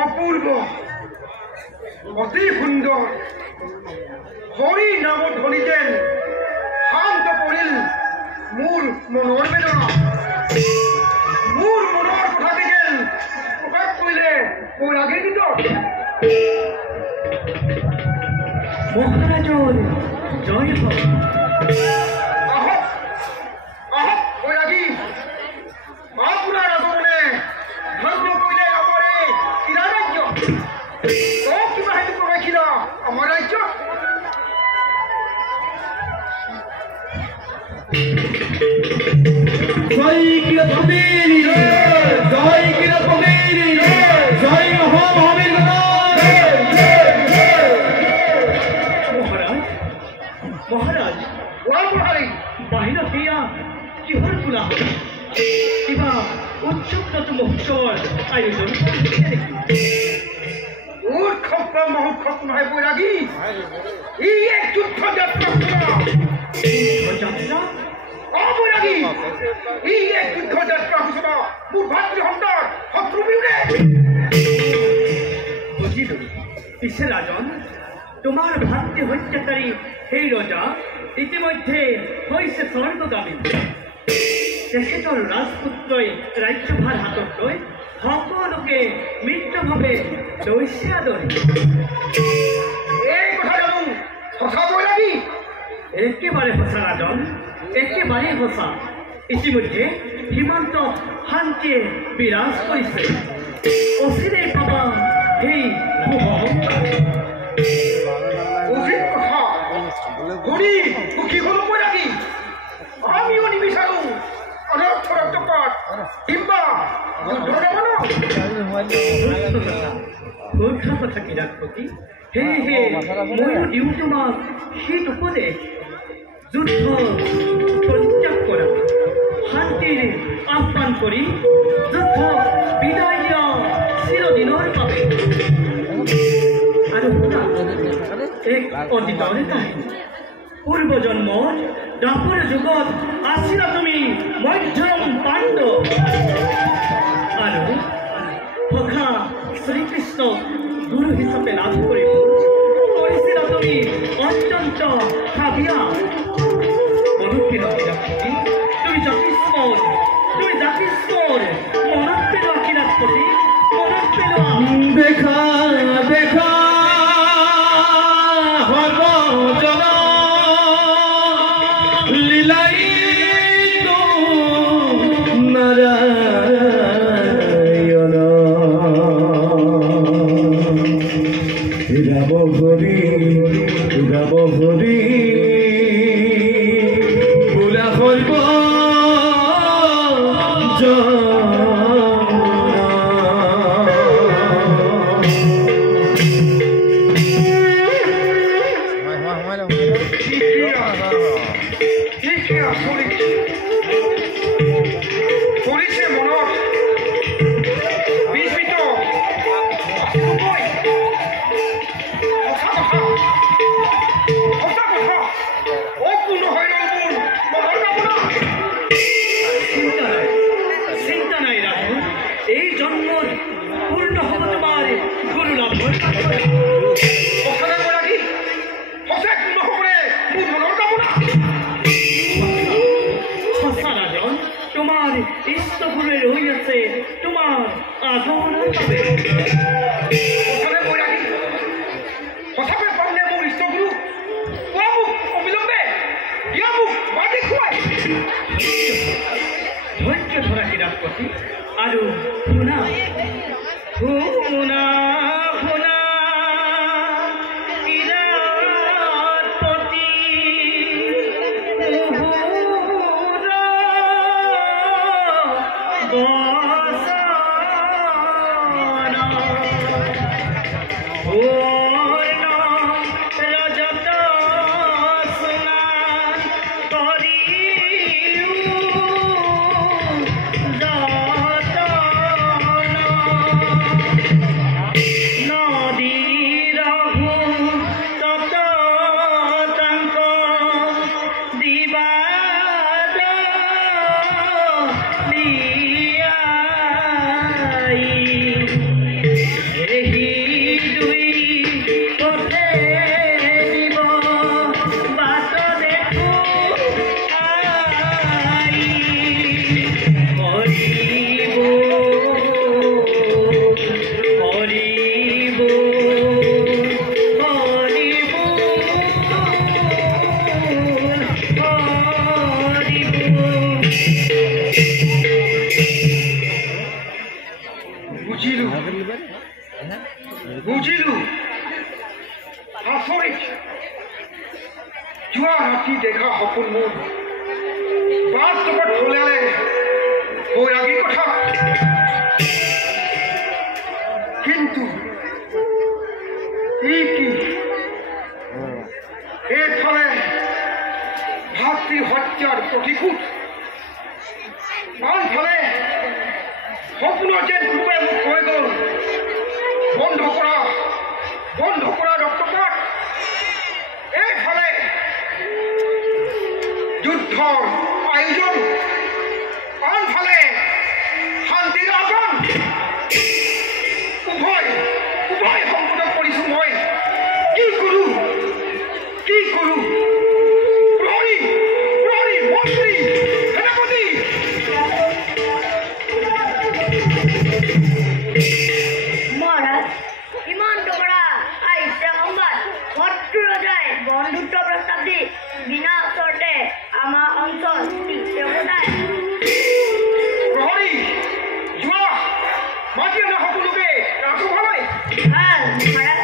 অপূৰ্ব অতি সুন্দৰ হৰি নাম ধ্বনি যেন শান্ত পৰিল মোৰ মনৰ বেদনা মোৰ মনৰ কথাকে যেন প্ৰকাশ কৰিলে বৈৰাগী গীত মহাৰাজৰ জয় হওক আহক আহক বৈৰাগী আপোনাৰ ৰাজমনে ধন্য কৰিলে আমাৰ এই চিৰা ৰাজ্য কিবা হেতু প্ৰকাশিল আমাৰ ৰাজ্য জয় কিৰতমেৰি জয় কিৰতমেৰি জয় মহামহাবীৰ মহাৰাজ মহাৰাজ ওয়ালমহাৰী বাহিৰত সেয়া কিহৰ তোলা কিবা উৎসৱ মহোৎসৱৰ আয়োজন উৎসৱ মহোৎসৱ নহয় বৈৰাগী ই এক যুদ্ধ যাত্ৰা যাত্ৰা বৈৰাগী ই এক যুদ্ধ যাত্ৰা সূচনা মোৰ ভাতৃ সন্তান শত্ৰু বিৰুদ্ধে বুজিলো পিছে ৰাজন তোমাৰ ভাতৃ হত্যাকাৰী সেই ৰজা ইতিমধ্যে হৈছে স্বৰ্গগামী তেখেতৰ ৰাজপুত্ৰই ৰাজ্যভাৰ হাতত লৈ সকলোকে মৃত্যুভাৱে লৈছে আদৰি এই কথা জানো সঁচা বৈৰাগী একেবাৰে সঁচা ৰাজন একেবাৰে সঁচা ইতিমধ্যে সীমান্তত শান্তিয়ে বিৰাজ কৰিছে অচিৰেই পাবা সেই উচিত কথা শুনি সুখী হলো বৈৰাগী আমিও নিবিচাৰো অনৰ্থ ৰক্তপাত কিংবা মূৰ্খ কথা কিৰাটপতি সেয়েহে ময়ো দিওঁ তোমাক সেই উপদেশ যুদ্ধ পৰিত্যাগ কৰা শান্তিৰ আহ্বান কৰি যুদ্ধ বিদায় দিয়া চিৰদিনৰ বাবে আৰু শুনা এক অতীতৰ কাহিনী পূৰ্বজন্মত দ্বাপৰ যুগত আছিলা তুমি মধ্যম পাণ্ডৱ আৰু সখা শ্ৰীকৃষ্ণ গুৰু হিচাপে লাভ কৰিব কৰিছিলা তুমি অত্যন্ত হাবিয়া মনত ৰাখি তুমি জাতিস্মৰ মনত পেলোৱা কিৰাটপতি মনত পেলোৱা দেখা দেখা সৰ্বজন লীলাই নাৰায়ণ গাব হৰি বোলা সৰ্ব কৰিছে মনত বিস্মিত অপূৰ্ণ হৈ ৰ'ল মোৰ চিন্তা নাই ৰাহুল এই জন্মৰ পূৰ্ণ হ'ব তোমাৰ গুৰু লাভৰ সঁচাকৈ বৈৰাগী সঁচাই পূৰ্ণ হ'বনে মোৰ মনৰ কামনা সঁচা ৰাজন তোমাৰ ইষ্টগুৰুৱে ৰৈ আছে তোমাৰ আদৰৰ বাবে সঁচাকৈ বৈৰাগী সঁচাকৈ পামনে মোৰ ইষ্টগুৰু কোৱা মোক অবিলম্বে দিয়া মোক মাটি খুৱাই ধৈৰ্য ধৰা বিৰাটপতি আৰু শুনা শুনা শুনা বিৰাটপতি বুঝিলু আচৰিত যোৱা ৰাতি দেখা সপোন মোৰ বাস্তৱত ওলালে বৈৰাগী কথা কিন্তু ই কি এইফালে ভাতৃ হত্যাৰ প্ৰতিশোধ আনফালে সপোনৰ যেন ৰূপে মোক কৈ গ'ল বন্ধ কৰা ৰক্তপাত এইফালে যুদ্ধৰ আয়োজন আনফালে শান্তিৰ আগমন উভয় সম্পূৰ্ণ কৰিছো মই কি কৰো প্ৰহৰী মন্ত্ৰী সেনাপতি বন্ধুত্ব প্ৰস্তাৱ দি বিনা ওচৰতে আমাৰ অঞ্চল প্ৰহৰী যোৱা মাতি অনা সকলোকে ৰাখো ভালে ভাল